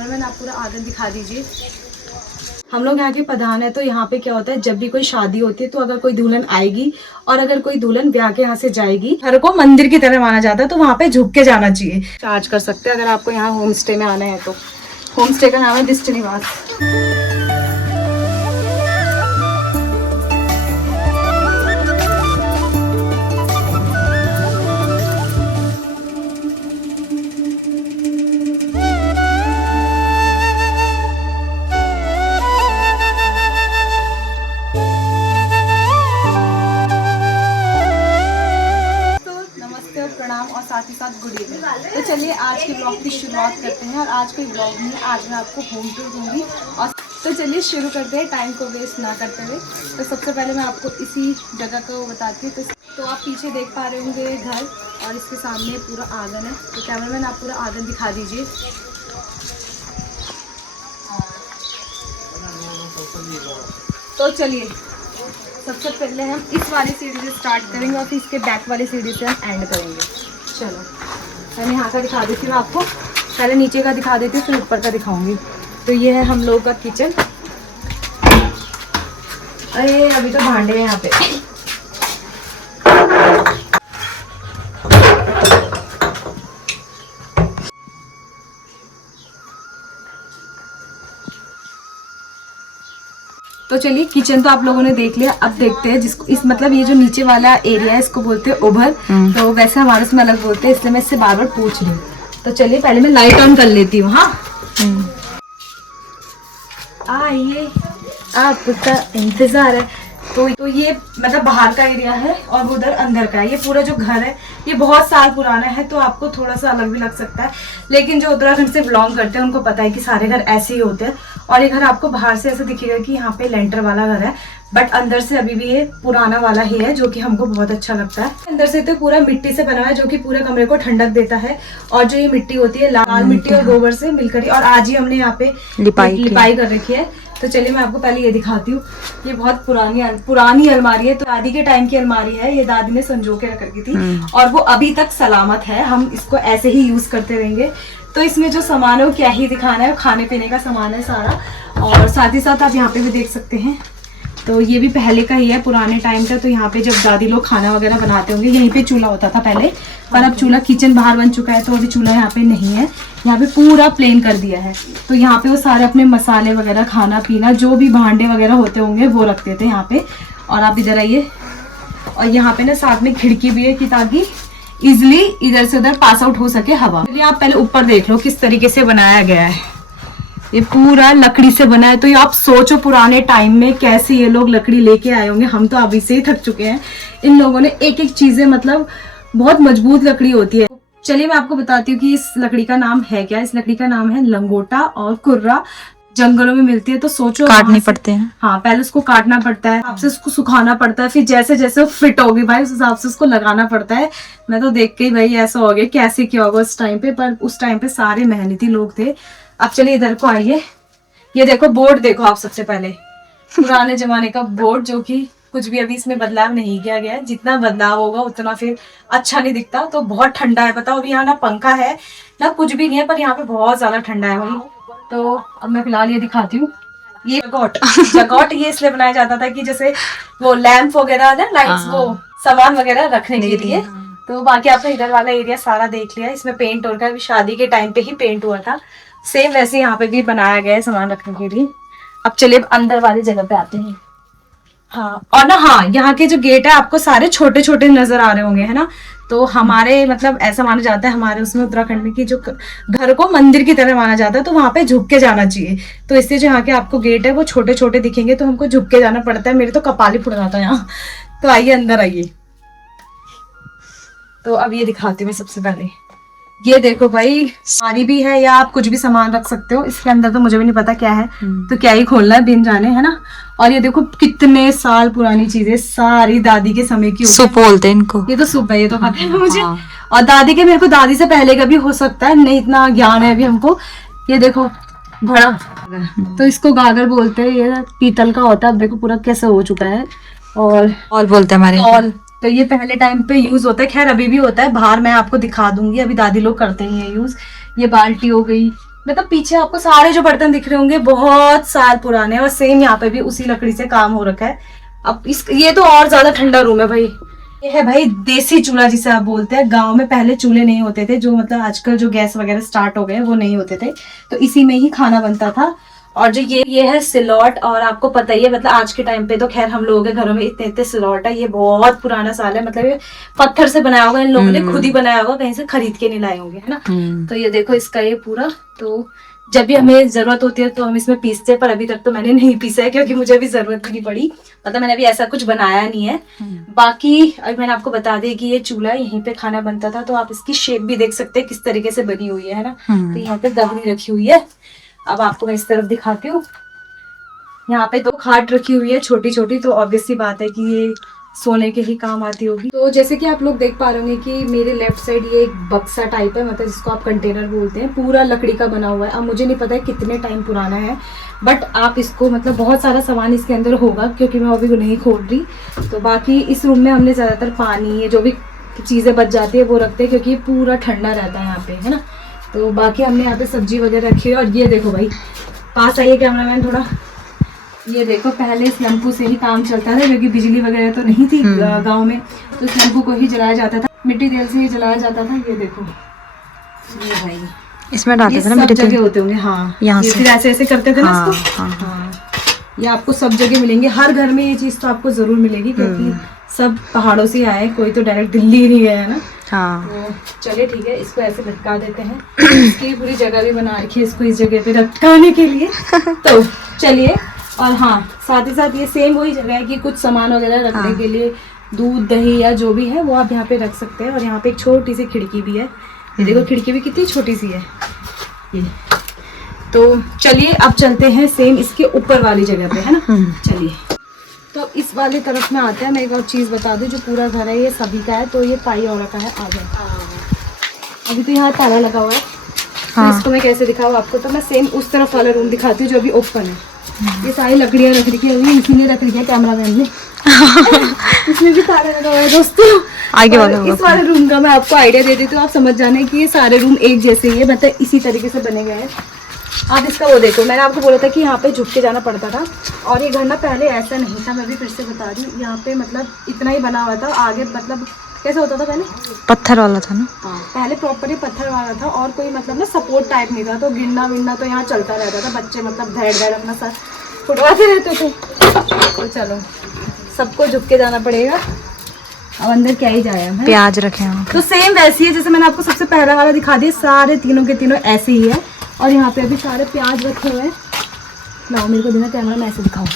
मैंने आप पूरा आंगन दिखा दीजिए। हम लोग यहाँ के प्रधान है, तो यहाँ पे क्या होता है, जब भी कोई शादी होती है तो अगर कोई दुल्हन आएगी और अगर कोई दुल्हन ब्याह के यहाँ से जाएगी, घर को मंदिर की तरह माना जाता है, तो वहाँ पे झुक के जाना चाहिए। चार्ज कर सकते हैं अगर आपको यहाँ होम स्टे में आना है तो। होम स्टे का नाम है दृष्टि निवास। प्रणाम और साथ ही साथ गुड इवनिंग। तो चलिए आज के ब्लॉग की शुरुआत करते हैं। और आज कोई ब्लॉग नहीं, आज मैं आपको होम टूर दूंगी। और तो चलिए शुरू करते हैं टाइम को वेस्ट ना करते हुए। तो सबसे पहले मैं आपको इसी जगह को बताती हूँ। तो आप पीछे देख पा रहे होंगे घर, और इसके सामने पूरा आंगन है। तो कैमरामैन आप पूरा आंगन दिखा दीजिए। तो चलिए सबसे पहले हम इस वाली सीढ़ी से स्टार्ट करेंगे और फिर इसके बैक वाली सीढ़ी से हम एंड करेंगे। चलो मैंने यहाँ का दिखा देती हूँ आपको। पहले नीचे का दिखा देती हूँ, फिर ऊपर का दिखाऊंगी। तो ये है हम लोग का किचन। अरे अभी तो भांडे हैं यहाँ पे। तो चलिए किचन तो आप लोगों ने देख लिया। अब देखते हैं जिसको इस मतलब ये जो नीचे वाला एरिया है इसको बोलते हैं ओभर। तो वैसे हमारे उसमें अलग बोलते हैं, इसलिए मैं इससे बार बार पूछ रही हूँ। तो चलिए पहले मैं लाइट ऑन कर लेती हूँ। हाँ आइए आपका इंतजार है। तो ये मतलब बाहर का एरिया है और उधर अंदर का है। ये पूरा जो घर है ये बहुत साल पुराना है, तो आपको थोड़ा सा अलग भी लग सकता है, लेकिन जो उत्तराखंड से बिलोंग करते हैं उनको पता है कि सारे घर ऐसे ही होते हैं। और ये घर आपको बाहर से ऐसे दिखेगा कि यहाँ पे लेंटर वाला घर है, बट अंदर से अभी भी ये पुराना वाला ही है, जो कि हमको बहुत अच्छा लगता है। अंदर से तो पूरा मिट्टी से बना हुआ है, जो कि पूरे कमरे को ठंडक देता है। और जो ये मिट्टी होती है लाल मिट्टी और गोबर से मिलकर ही, और आज ही हमने यहाँ पे लिपाई कर रखी है। तो चलिए मैं आपको पहले ये दिखाती हूँ। ये बहुत पुरानी अलमारी है। तो दादी के टाइम की अलमारी है, ये दादी ने संजो के रख रखी थी और वो अभी तक सलामत है। हम इसको ऐसे ही यूज करते रहेंगे। तो इसमें जो सामान है वो क्या ही दिखाना है, खाने पीने का सामान है सारा। और साथ ही साथ आप यहाँ पे भी देख सकते हैं। तो ये भी पहले का ही है, पुराने टाइम का। तो यहाँ पे जब दादी लोग खाना वगैरह बनाते होंगे, यहीं पे चूल्हा होता था पहले, पर अब चूल्हा किचन बाहर बन चुका है, तो अभी चूल्हा यहाँ पे नहीं है। यहाँ पे पूरा प्लेन कर दिया है। तो यहाँ पे वो सारे अपने मसाले वगैरह, खाना पीना, जो भी भांडे वगैरह होते होंगे वो रखते थे यहाँ पे। और आप इधर आइए, और यहाँ पे ना साथ में खिड़की भी है कि ताकि इजिली इधर से उधर पास आउट हो सके हवा। चलिए आप पहले ऊपर देख लो किस तरीके से बनाया गया है। ये पूरा लकड़ी से बना है। तो ये आप सोचो पुराने टाइम में कैसे ये लोग लकड़ी लेके आए होंगे। हम तो अभी से ही थक चुके हैं। इन लोगों ने एक एक चीजें, मतलब बहुत मजबूत लकड़ी होती है। चलिए मैं आपको बताती हूँ कि इस लकड़ी का नाम है क्या। इस लकड़ी का नाम है लंगोटा और कुर्रा। जंगलों में मिलती है। तो सोचो काटने पड़ते हैं। हाँ पहले उसको काटना पड़ता है, हिसाब से उसको सुखाना पड़ता है, फिर जैसे जैसे वो फिट होगी भाई उस हिसाब से उसको लगाना पड़ता है। मैं तो देख के ही भाई ऐसा हो गया कैसे किया होगा उस टाइम पे, पर उस टाइम पे सारे मेहनती लोग थे। अब चलिए इधर को आइए। ये देखो बोर्ड देखो आप सबसे पहले, पुराने जमाने का बोर्ड, जो कि कुछ भी अभी इसमें बदलाव नहीं किया गया है। जितना बदलाव होगा उतना फिर अच्छा नहीं दिखता। तो बहुत ठंडा है, बताओ अभी यहाँ ना पंखा है ना कुछ भी नहीं है, पर यहाँ पे बहुत ज्यादा ठंडा है भाई। तो अब मैं फिलहाल ये दिखाती हूँ। ये जगौट ये इसलिए बनाया जाता था कि जैसे वो लैंप वगैरह ना, लाइट्स, वो सामान वगैरह रखने के लिए। तो बाकी आपने इधर वाला एरिया सारा देख लिया। इसमें पेंट हो रखा है, शादी के टाइम पे ही पेंट हुआ था। सेम वैसे यहाँ पे भी बनाया गया है सामान रखने के लिए। अब चलिए अंदर वाली जगह पे आते हैं। हाँ और ना, हाँ यहाँ के जो गेट है आपको सारे छोटे छोटे नजर आ रहे होंगे, है ना। तो हमारे मतलब ऐसा माना जाता है हमारे उसमें उत्तराखंड में कि जो घर को मंदिर की तरह माना जाता है, तो वहां पे झुक के जाना चाहिए। तो इससे जो यहाँ के आपको गेट है वो छोटे छोटे दिखेंगे, तो हमको झुक के जाना पड़ता है। मेरे तो कपाल ही फुट जाता है यहाँ। तो आइए अंदर आइए। तो अब ये दिखाती हूँ मैं सबसे पहले। ये देखो भाई, पानी भी है, या आप कुछ भी सामान रख सकते हो इसके अंदर। तो मुझे भी नहीं पता क्या है, तो क्या ही खोलना है बिन जाने, है ना। और ये देखो कितने साल पुरानी चीजें, सारी दादी के समय की। सूप बोलते हैं इनको। ये तो सूप है, ये तो पता है मुझे। और दादी के, मेरे को दादी से पहले का भी हो सकता है, नहीं इतना ज्ञान है अभी हमको। ये देखो बड़ा, तो इसको गागर बोलते हैं। ये पीतल का होता है। अब देखो पूरा कैसा हो चुका है। और बोलते हैं हमारे। और तो ये पहले टाइम पे यूज होता है, खैर अभी भी होता है बाहर, मैं आपको दिखा दूंगी। अभी दादी लोग करते ही हैं यूज। ये बाल्टी हो गई, मतलब पीछे आपको सारे जो बर्तन दिख रहे होंगे बहुत साल पुराने हैं, और सेम यहाँ पे भी उसी लकड़ी से काम हो रखा है। अब ये तो और ज्यादा ठंडा रूम है भाई। ये है भाई देसी चूल्हा जिसे आप बोलते हैं। गांव में पहले चूल्हे नहीं होते थे, जो मतलब आजकल जो गैस वगैरह स्टार्ट हो गए वो नहीं होते थे, तो इसी में ही खाना बनता था। और जो ये है सिलौट, और आपको पता ही है मतलब आज के टाइम पे तो खैर हम लोगों के घरों में इतने इतने सिलौट है। ये बहुत पुराना साल है, मतलब ये पत्थर से बनाया होगा, इन लोगों ने खुद ही बनाया होगा, कहीं से खरीद के नहीं लाए होंगे, है ना। तो ये देखो इसका ये पूरा, तो जब भी हमें जरूरत होती है तो हम इसमें पीसते हैं, पर अभी तक तो मैंने नहीं पीसा है क्योंकि मुझे अभी जरूरत भी नहीं पड़ी, मतलब मैंने अभी ऐसा कुछ बनाया नहीं है। बाकी अभी मैंने आपको बता दी कि ये चूल्हा यहीं पे खाना बनता था, तो आप इसकी शेप भी देख सकते हैं किस तरीके से बनी हुई है ना। तो यहाँ पे दबनी रखी हुई है। अब आपको मैं इस तरफ दिखाती हूँ, यहाँ पे 2 खाट रखी हुई है छोटी छोटी, तो ऑब्वियस सी बात है कि ये सोने के ही काम आती होगी। तो जैसे कि आप लोग देख पा रहे होंगे कि मेरे लेफ्ट साइड ये एक बक्सा टाइप है, मतलब जिसको आप कंटेनर बोलते हैं, पूरा लकड़ी का बना हुआ है। अब मुझे नहीं पता है कितने टाइम पुराना है, बट आप इसको मतलब बहुत सारा सामान इसके अंदर होगा क्योंकि मैं अभी नहीं खोल रही। तो बाकी इस रूम में हमने ज़्यादातर पानी, ये जो भी चीज़ें बच जाती है वो रखते हैं क्योंकि पूरा ठंडा रहता है यहाँ पे, है ना। तो बाकी हमने यहाँ पे सब्जी वगैरह रखी है। और ये देखो भाई, पास आइए कैमरामैन थोड़ा, ये देखो पहले इस लैंपू से ही काम चलता था क्योंकि बिजली वगैरह तो नहीं थी गांव में, तो इस लैंपू को ही जलाया जाता था, मिट्टी तेल से ही जलाया जाता था। ये देखो ये भाई इसमें डालते थे ना, मिट्टी तेल होते होंगे, हाँ यहाँ से फिर ऐसे ऐसे करते थे ना इसको। हाँ, ये आपको सब जगह मिलेंगे, हर घर में ये चीज तो आपको जरूर मिलेगी क्योंकि सब पहाड़ों से आए, कोई तो डायरेक्ट दिल्ली नहीं गया है ना। हाँ। तो चलिए ठीक है, इसको ऐसे लटका देते हैं। इसकी पूरी जगह भी बना रखी है इसको इस जगह पे लटकाने के लिए। तो चलिए, और हाँ साथ ही साथ ये सेम वही जगह है कि कुछ सामान वगैरह रखने के लिए, दूध दही या जो भी है वो आप यहाँ पे रख सकते हैं। और यहाँ पे एक छोटी सी खिड़की भी है, ये देखो खिड़की भी कितनी छोटी सी है ये। तो चलिए अब चलते हैं सेम इसके ऊपर वाली जगह पे, है ना। चलिए, तो इस वाली तरफ में आते हैं। मैं एक और चीज़ बता दूं, जो पूरा घर है ये सभी का है, तो ये पाई और का है। आ जाए, अभी तो यहाँ ताला लगा हुआ है। हाँ। तो इसको मैं कैसे दिखाऊँ आपको, तो मैं सेम उस तरफ वाला रूम दिखाती हूँ जो अभी ओपन है। ये सारी लकड़ियाँ रख रखी है, इसी ने रख रखी है कैमरामैन ने। इसमें भी ताला लगा हुआ है दोस्तों। आगे वाला इस वाले रूम का मैं आपको आइडिया दे देती हूँ, आप समझ जाने कि ये सारे रूम एक जैसे ही है, मतलब इसी तरीके से बने गए हैं। आप इसका वो देखो, मैंने आपको बोला था कि यहाँ पे झुक के जाना पड़ता था, और ये घर ना पहले ऐसा नहीं था। मैं भी फिर से बता रही हूँ, यहाँ पे मतलब इतना ही बना हुआ था। आगे मतलब कैसे होता था पहले, पत्थर वाला था ना। हाँ, पहले प्रॉपर्ली पत्थर वाला था, और कोई मतलब ना सपोर्ट टाइप नहीं था, तो गिरना विरना तो यहाँ चलता रहता था। बच्चे मतलब धैड़ धैड़ अपना सर फुटवाते रहते थे। तो चलो, सबको झुक के जाना पड़ेगा। अब अंदर क्या ही जाए, हम प्याज रखे हैं तो सेम वैसी है जैसे मैंने आपको सबसे पहला वाला दिखा दिया। सारे तीनों के तीनों ऐसे ही है, और यहाँ पे अभी सारे प्याज रखे हुए हैं। लाओ मेरे को बिना कैमरा में ऐसे दिखाओ।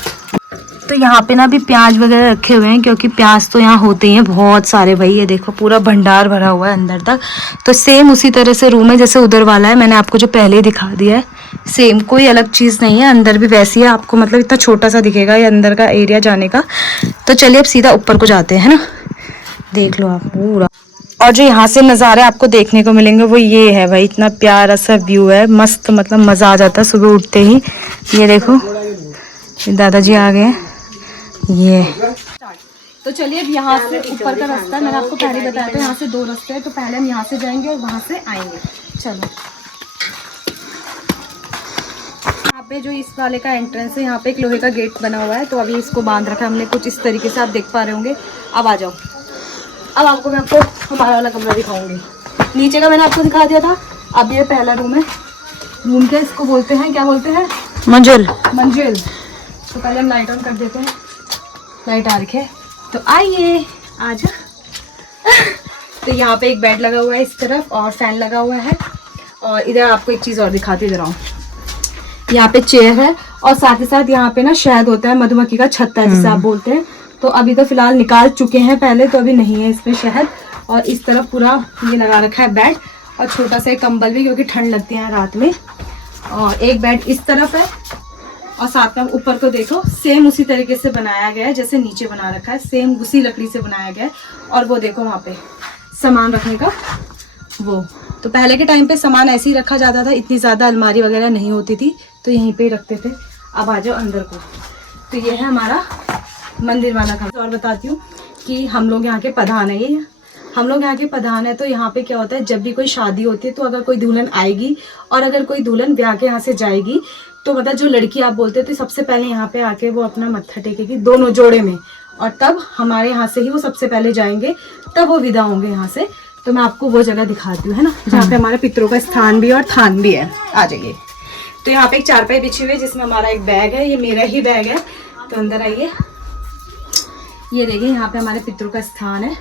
तो यहाँ पे ना अभी प्याज वगैरह रखे हुए हैं क्योंकि प्याज तो यहाँ होते ही हैं बहुत सारे भाई। ये देखो पूरा भंडार भरा हुआ है अंदर तक। तो सेम उसी तरह से रूम है जैसे उधर वाला है, मैंने आपको जो पहले ही दिखा दिया है। सेम, कोई अलग चीज़ नहीं है। अंदर भी वैसी है, आपको मतलब इतना छोटा सा दिखेगा ये अंदर का एरिया जाने का। तो चलिए अब सीधा ऊपर को जाते हैं, है ना। देख लो आप पूरा, और जो यहाँ से नज़ारे आपको देखने को मिलेंगे वो ये है भाई। इतना प्यारा सा व्यू है, मस्त, मतलब मज़ा आ जाता है सुबह उठते ही। ये देखो दादाजी आ गए ये। तो चलिए अब यहाँ से ऊपर का रास्ता है, मैंने आपको पहले बताया था यहाँ से 2 रास्ते हैं। तो पहले हम यहाँ से जाएंगे और वहाँ से आएंगे। चलो, यहाँ पे जो इस वाले का एंट्रेंस है, यहाँ पे एक लोहे का गेट बना हुआ है, तो अभी इसको बांध रखा है हमने कुछ इस तरीके से, आप देख पा रहे होंगे। अब आ जाओ, अब आपको मैं हमारा वाला कमरा दिखाऊंगी। नीचे का मैंने आपको दिखा दिया था, अब ये पहला रूम है। रूम के इसको बोलते हैं, क्या बोलते हैं, मंजिल। मंजिल। तो पहले हम लाइट ऑन कर देते हैं। लाइट आ रखी है, तो आइए आजा। तो यहाँ पे एक बेड लगा हुआ है इस तरफ, और फैन लगा हुआ है। और इधर आपको एक चीज़ और दिखाती हूँ, इधर आओ। यहाँ पे चेयर है, और साथ ही साथ यहाँ पे ना शहद होता है, मधुमक्खी का छत्ता है जिसे आप बोलते हैं। तो अभी तो फिलहाल निकाल चुके हैं, पहले तो अभी नहीं है इसमें शहद। और इस तरफ पूरा ये लगा रखा है बेड, और छोटा सा एक कंबल भी क्योंकि ठंड लगती है रात में। और एक बेड इस तरफ है, और साथ में ऊपर को देखो सेम उसी तरीके से बनाया गया है जैसे नीचे बना रखा है, सेम उसी लकड़ी से बनाया गया है। और वो देखो वहाँ पे सामान रखने का वो, तो पहले के टाइम पे सामान ऐसे ही रखा जाता था, इतनी ज़्यादा अलमारी वगैरह नहीं होती थी, तो यहीं पे ही रखते थे। अब आ जाओ अंदर को। तो ये है हमारा मंदिर वाला घर। और बताती हूँ कि हम लोग यहाँ के प्रधान है ये, हम लोग यहाँ के प्रधान है, तो यहाँ पे क्या होता है, जब भी कोई शादी होती है तो अगर कोई दुल्हन आएगी और अगर कोई दुल्हन ब्याह के यहाँ से जाएगी तो मतलब जो लड़की आप बोलते हो तो सबसे पहले यहाँ पे आके वो अपना मत्था टेकेगी दोनों जोड़े में, और तब हमारे यहाँ से ही वो सबसे पहले जाएंगे, तब वो विदा होंगे यहाँ से। तो मैं आपको वो जगह दिखाती हूँ, है ना, जहाँ पे हमारे पितरों का स्थान भी है और थान भी है। आ जाइए। तो यहाँ पे एक चारपाई बिछी हुई है जिसमें हमारा एक बैग है, ये मेरा ही बैग है। तो अंदर आइए, ये देखिए यहाँ पे हमारे पितरों का स्थान है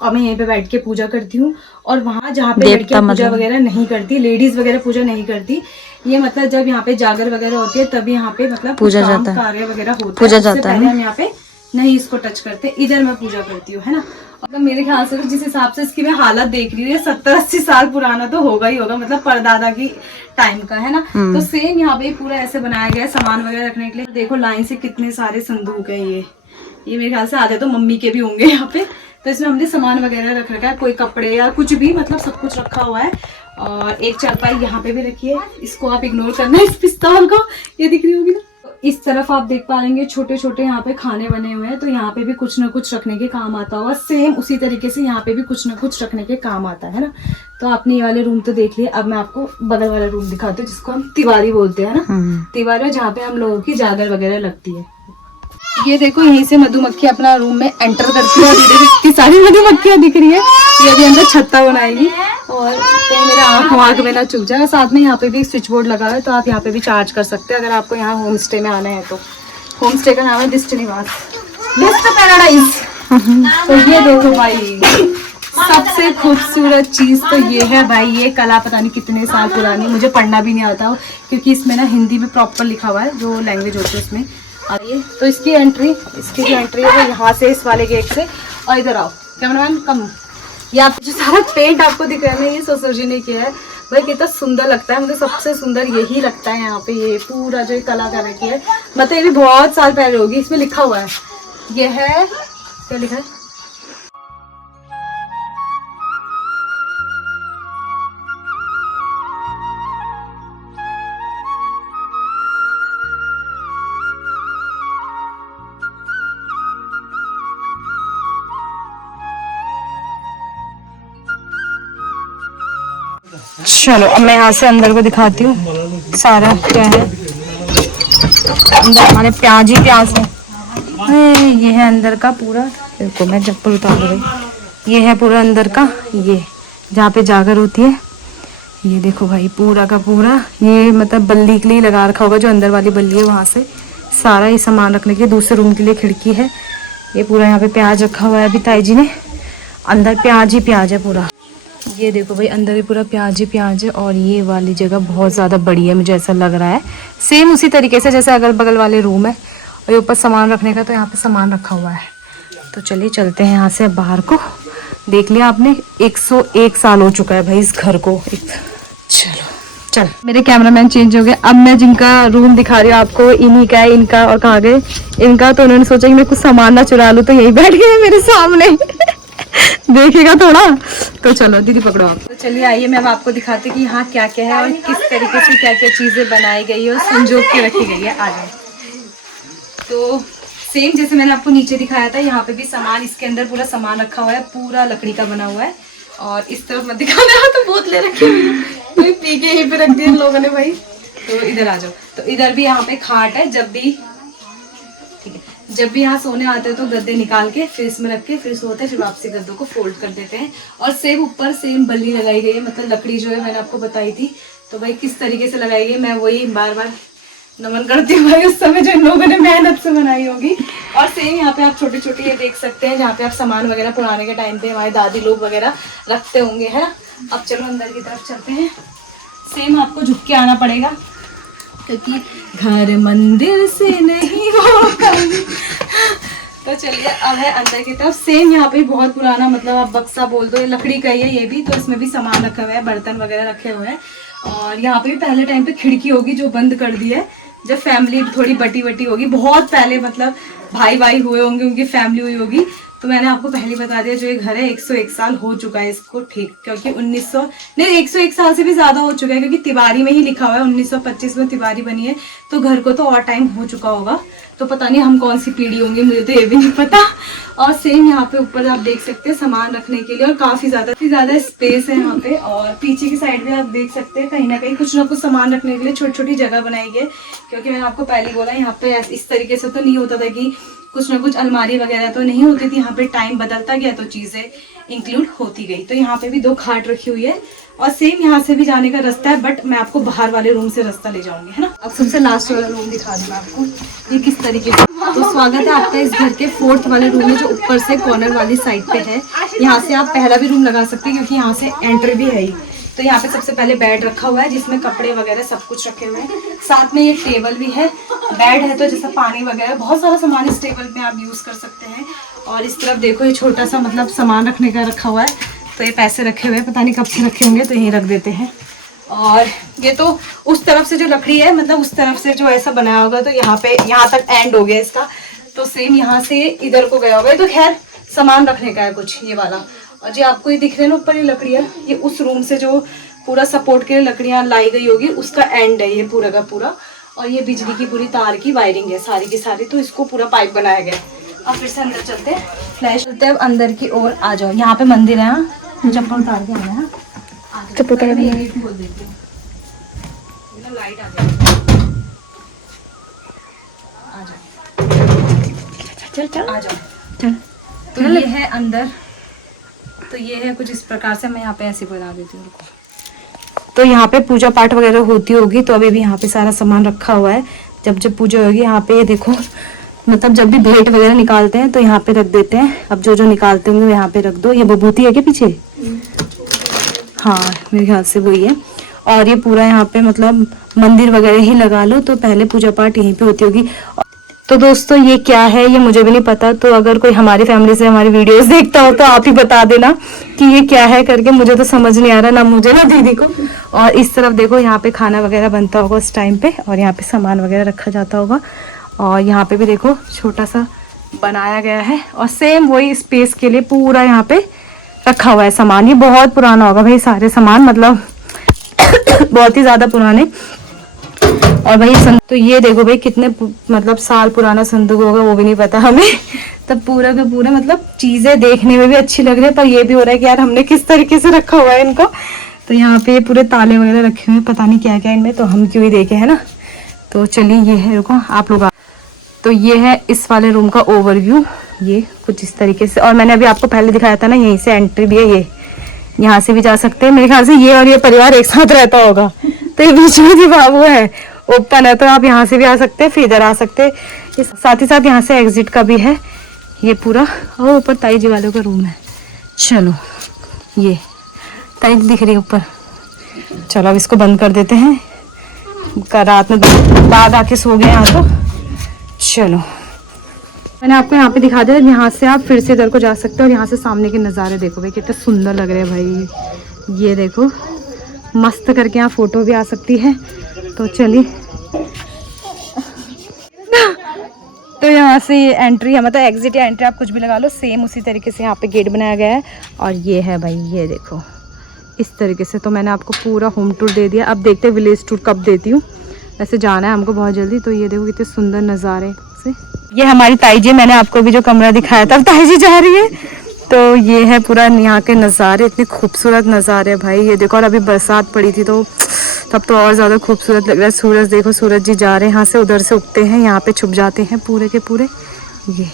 और मैं यहीं पे बैठ के पूजा करती हूँ। और वहाँ जहाँ पे लड़कियाँ पूजा वगैरह नहीं करती, लेडीज वगैरह पूजा नहीं करती, ये मतलब जब यहाँ पे जागर वगैरह होती है तभी यहाँ पे मतलब पूजा जाता है, कार्य वगैरह होता है, उससे पहले हम यहाँ पे नहीं इसको टच करते। इधर मैं पूजा करती हूँ, है ना। और मेरे ख्याल से तो जिस हिसाब से इसकी मैं हालत देख रही हूँ, ये 70-80 साल पुराना तो होगा ही होगा, मतलब परदादा की टाइम का, है ना। तो सेम यहाँ पे पूरा ऐसे बनाया गया है सामान वगैरह रखने के लिए। देखो लाइन से कितने सारे संदूक है। ये मेरे ख्याल से आधे तो मम्मी के भी होंगे यहाँ पे। तो इसमें हमने सामान वगैरह रख रखा है, कोई कपड़े या कुछ भी, मतलब सब कुछ रखा हुआ है। और एक चारपाई यहाँ पे भी रखी है, इसको आप इग्नोर करना इस पिस्तौल को, ये दिख रही होगी ना। इस तरफ आप देख पा लेंगे छोटे छोटे यहाँ पे खाने बने हुए हैं, तो यहाँ पे भी कुछ ना कुछ रखने के काम आता होगा। सेम उसी तरीके से यहाँ पे भी कुछ ना कुछ रखने के काम आता है ना। तो आपने ये वाले रूम तो देख लिए, अब मैं आपको बगल वाला रूम दिखाती हूँ जिसको हम तिवारी बोलते हैं ना। तिवारी जहाँ पे हम लोगों की जागर वगैरह लगती है। ये देखो यहीं से मधुमक्खी अपना रूम में एंटर करती है और ये देखो कितनी सारी मधुमक्खियां दिख रही है। ये अभी अंदर छत्ता बनाएगी और कहीं मेरा आँख में ना चुभ जाए। साथ में यहाँ पे भी एक स्विच बोर्ड लगा है, तो आप यहाँ पे भी चार्ज कर सकते हैं अगर आपको यहाँ होम स्टे में आना है तो। होम स्टे का नाम है दिष्ट निवास, दिष्ट पैराडाइज। तो ये देखो भाई, सबसे खूबसूरत चीज तो ये है भाई, ये कला पता नहीं कितने साल पुरानी, मुझे पढ़ना भी नहीं आता क्योंकि इसमें ना हिंदी में प्रॉपर लिखा हुआ है जो लैंग्वेज होती है उसमें। आइए, तो इसकी जो एंट्री है वो यहाँ से, इस वाले गेट से। और इधर आओ कैमरामैन, कम। ये आप जो सारा पेंट आपको दिख रहा है ना, ये सोसर जी ने किया है भाई, कितना सुंदर लगता है। मुझे सबसे सुंदर यही लगता है यहाँ पे, ये पूरा जो कलाकार रखी है, मतलब ये भी बहुत साल पहले होगी। इसमें लिखा हुआ है, ये है क्या लिखा है, चलो अब मैं यहाँ से अंदर को दिखाती हूँ सारा क्या है। अंदर हमारे प्याज ही प्याज है। ये है अंदर का पूरा, देखो मैं चप्पल उतार रही, ये है पूरा अंदर का, ये जहाँ पे जागर होती है। ये देखो भाई पूरा का पूरा, ये मतलब बल्ली के लिए लगा रखा होगा, जो अंदर वाली बल्ली है वहाँ से सारा ये सामान रखने के लिए। दूसरे रूम के लिए खिड़की है। ये पूरा यहाँ पे प्याज रखा हुआ है अभी ताई जी ने, अंदर प्याज ही प्याज है पूरा। ये देखो भाई अंदर भी पूरा प्याज ही प्याज है। और ये वाली जगह बहुत ज़्यादा बड़ी है, मुझे ऐसा लग रहा है सेम उसी तरीके से जैसे अगल बगल वाले रूम है। और ऊपर सामान रखने का, तो यहाँ पे सामान रखा हुआ है। तो चलिए चलते हैं यहाँ से बाहर को। देख लिया आपने, 101 साल हो चुका है भाई इस घर को। चल मेरे कैमरामैन चेंज हो गए। अब मैं जिनका रूम दिखा रही हूँ आपको, इन्हीं का है, इनका। और कहाँ गए इनका, तो उन्होंने सोचा कि मैं कुछ सामान ना चुरा लूँ, तो यही बैठ गए मेरे सामने देखेगा थोड़ा। तो चलो दीदी पकड़ो आप। तो चलिए आइए, मैं अब आपको दिखाती हूँ कि यहाँ क्या क्या है और किस तरीके से क्या क्या चीजें बनाई गई है और संजो के रखी गई है। आ जाए। तो सेम जैसे मैंने आपको नीचे दिखाया था, यहाँ पे भी सामान, इसके अंदर पूरा सामान रखा हुआ है, पूरा लकड़ी का बना हुआ है। और इस तरफ मत दिखाना, तो बोतलें रखी हुई है, तो पी के यहीं पे रख दिए लोगों ने भाई। तो इधर आ जाओ। तो इधर भी यहाँ पे खाट है, जब भी ठीक है, जब भी यहाँ सोने आते हैं तो गद्दे निकाल के फिर इसमें रख के फिर सोते हैं, फिर वापसी गद्दों को फोल्ड कर देते हैं। और सेम ऊपर सेम बल्ली लगाई गई है, मतलब लकड़ी जो है मैंने आपको बताई थी। तो भाई किस तरीके से लगाई गई, मैं वही बार बार नमन करती हूँ भाई, उस समय जो इन लोगों ने मेहनत से बनाई होगी। और सेम यहाँ पे आप छोटे छोटे ये देख सकते हैं, जहाँ पे आप सामान वगैरह पुराने के टाइम पे हमारे दादी लोग वगैरह रखते होंगे, है ना। अब चलो अंदर की तरफ चलते हैं। सेम आपको झुक के आना पड़ेगा क्योंकि घर मंदिर से नहीं होता। तो चलिए अब है अंदर की तरफ। सेम यहाँ पे बहुत पुराना, मतलब आप बक्सा बोल दो, ये लकड़ी का ही है ये भी। तो इसमें भी सामान रखा हुआ है, बर्तन वगैरह रखे हुए हैं। और यहाँ पे भी पहले टाइम पे खिड़की होगी जो बंद कर दी है, जब फैमिली थोड़ी बटी बटी होगी, बहुत पहले मतलब भाई हुए होंगे, उनकी फैमिली हुई होगी, तो मैंने आपको पहले बता दिया, जो ये घर है 101 साल हो चुका है इसको ठीक, क्योंकि 101 साल से भी ज़्यादा हो चुका है, क्योंकि तिवारी में ही लिखा हुआ है 1925 में तिवारी बनी है। तो घर को तो और टाइम हो चुका होगा, तो पता नहीं हम कौन सी पीढ़ी होंगे, मुझे तो ये भी नहीं पता। और सेम यहाँ पे ऊपर आप देख सकते हैं सामान रखने के लिए, और काफ़ी ज़्यादा स्पेस है यहाँ पे। और पीछे की साइड में आप देख सकते हैं कहीं ना कहीं कुछ ना कुछ सामान रखने के लिए छोटी छोटी जगह बनाई गई है, क्योंकि मैंने आपको पहले बोला यहाँ पे इस तरीके से तो नहीं होता था कि कुछ ना कुछ अलमारी वगैरह तो नहीं होती थी। यहाँ पे टाइम बदलता गया तो चीज़ें इंक्लूड होती गई। तो यहाँ पे भी 2 खाट रखी हुई है, और सेम यहाँ से भी जाने का रास्ता है, बट मैं आपको बाहर वाले रूम से रास्ता ले जाऊंगी, है ना। अब सबसे लास्ट वाला रूम दिखा दूँ आपको, ये किस तरीके से। तो स्वागत है आपका इस घर के 4th वाले रूम में, जो ऊपर से कॉर्नर वाली साइड पे है। यहाँ से आप पहला भी रूम लगा सकते हैं, क्योंकि यहाँ से एंट्री भी है ही। तो यहाँ पे सबसे पहले बेड रखा हुआ है, जिसमें कपड़े वगैरह सब कुछ रखे हुए हैं। साथ में ये टेबल भी है, बेड है, तो जैसा पानी वगैरह बहुत सारा सामान इस टेबल में आप यूज़ कर सकते हैं। और इस तरफ देखो ये छोटा सा मतलब सामान रखने का रखा हुआ है, तो ये पैसे रखे हुए हैं, पता नहीं कब से रखे होंगे, तो यहीं रख देते हैं। और ये तो उस तरफ से जो लकड़ी है, मतलब उस तरफ से जो ऐसा बनाया होगा, तो यहाँ तक एंड हो गया इसका। तो सेम यहाँ से इधर को गया होगा, तो खैर सामान रखने का है कुछ ये वाला। और जो आपको ये दिख रहे हैं ना ऊपर ये लकड़ियाँ, ये उस रूम से जो पूरा सपोर्ट के लिए लकड़ियाँ लाई गई होगी, उसका एंड है ये पूरा का पूरा। और ये बिजली की पूरी तार की वायरिंग है सारी की सारी, तो इसको पूरा पाइप बनाया गया है। अब फिर से अंदर चलते हैं, फ्लैश चलते हैं अंदर की ओर। आ जाओ, यहाँ पे मंदिर है, चप्पल उतार के आना है, चप्पल उतार के बोल देती हूँ, लाइट आ जाए। आ जाओ, चल आ जाओ, चल। तो ये है अंदर, तो ये है कुछ इस प्रकार से। मैं यहाँ पे ऐसे बना देती हूँ। तो यहाँ पे पूजा पाठ वगैरह होती होगी, तो अभी भी यहाँ पे सारा सामान रखा हुआ है। जब पूजा होगी यहाँ पे, ये देखो, मतलब जब भी भेंट वगैरह निकालते हैं तो यहाँ पे रख देते हैं। अब जो निकालते होंगे यहाँ पे रख दो। ये विभूति है क्या पीछे? हाँ, मेरे ख्याल से वही है। और ये पूरा यहाँ पे मतलब मंदिर वगैरह ही लगा लो, तो पहले पूजा पाठ यहीं पे होती होगी। तो दोस्तों ये क्या है ये मुझे भी नहीं पता, तो अगर कोई हमारी फैमिली से हमारी वीडियोस देखता हो तो आप ही बता देना कि ये क्या है करके, मुझे तो समझ नहीं आ रहा, ना मुझे ना दीदी को। और इस तरफ देखो, यहाँ पे खाना वगैरह बनता होगा उस टाइम पे, और यहाँ पे सामान वगैरह रखा जाता होगा। और यहाँ पे भी देखो छोटा सा बनाया गया है, और सेम वही स्पेस के लिए पूरा यहाँ पे रखा हुआ है सामान। ये बहुत पुराना होगा भाई, सारे सामान मतलब बहुत ही ज्यादा पुराने। और भाई तो ये देखो भाई कितने मतलब साल पुराना संदूक होगा, वो भी नहीं पता हमें। तब पूरा का पूरा मतलब चीजें देखने में भी अच्छी लग रही है, पर ये भी हो रहा है कि यार हमने किस तरीके से रखा हुआ है इनको। तो यहाँ पे पूरे ताले वगैरह रखे हुए हैं, पता नहीं क्या क्या इनमें, तो हम क्यों ही देखे, है ना। तो चलिए ये है, रुको आप लोग। तो ये है इस वाले रूम का ओवरव्यू, ये कुछ इस तरीके से। और मैंने अभी आपको पहले दिखाया था ना, यहीं से एंट्री भी है, ये यहाँ से भी जा सकते हैं। मेरे ख्याल से ये और ये परिवार एक साथ रहता होगा, तो ये बीच में भी बाबू है, ओपन है, तो आप यहाँ से भी आ सकते हैं, फिर इधर आ सकते हैं। साथ ही साथ यहाँ से एग्जिट का भी है ये पूरा। और ऊपर ताई जी वालों का रूम है। चलो ये ताई दिख रही है ऊपर। चलो अब इसको बंद कर देते हैं, रात में बाघ आके सो गए यहाँ। तो चलो मैंने आपको यहाँ पे दिखा दिया, यहाँ से आप फिर से इधर को जा सकते हो। और यहाँ से सामने के नज़ारे देखो भाई, कितने सुंदर लग रहे हैं भाई। ये देखो मस्त करके यहाँ फोटो भी आ सकती है। तो चलिए, तो यहाँ से एंट्री है, मतलब एग्जिट या एंट्री आप कुछ भी लगा लो, सेम उसी तरीके से यहाँ पे गेट बनाया गया है। और ये है भाई, ये देखो इस तरीके से। तो मैंने आपको पूरा होम टूर दे दिया, अब देखते हैं विलेज टूर कब देती हूँ। वैसे जाना है हमको बहुत जल्दी। तो ये देखो कितने सुंदर नज़ारे से। ये हमारी ताई जी, मैंने आपको भी जो कमरा दिखाया था, ताई जी जा रही है। तो ये है पूरा यहाँ के नज़ारे, इतने खूबसूरत नज़ारे भाई, ये देखो। और अभी बरसात पड़ी थी तो तब तो और ज़्यादा खूबसूरत लग रहा है। सूरज देखो, सूरज जी जा रहे हैं यहाँ से, उधर से उगते हैं, यहाँ पे छुप जाते हैं पूरे के पूरे। ये